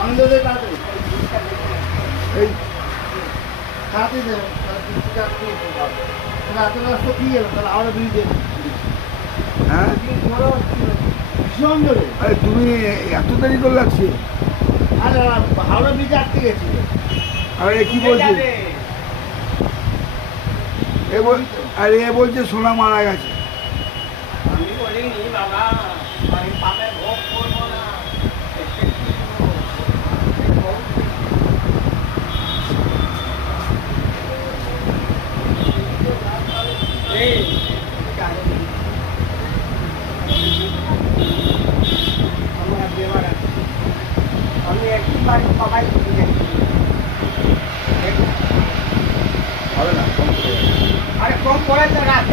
আনন্দদের তাড়াতাড়ি এই তাড়াতাড়ি দেবেন এত রাস্তা কি গেল তাহলে আবার ব্রিজে হ্যাঁ ভীষণ জোরে আরে তুমি এত দেরি করে লাগছে আরে হাওড়া ব্রিজে আটকে গেছিল আরে কি বলছে আরে এ বলছে সোনা মারা গেছে আমি বলিনি বাবা আমি পাপে ভোগ করবো না আমি একটু বাড়ি সবাই হবে না কম করে যাবে। আরে কম করে তো রাস্তা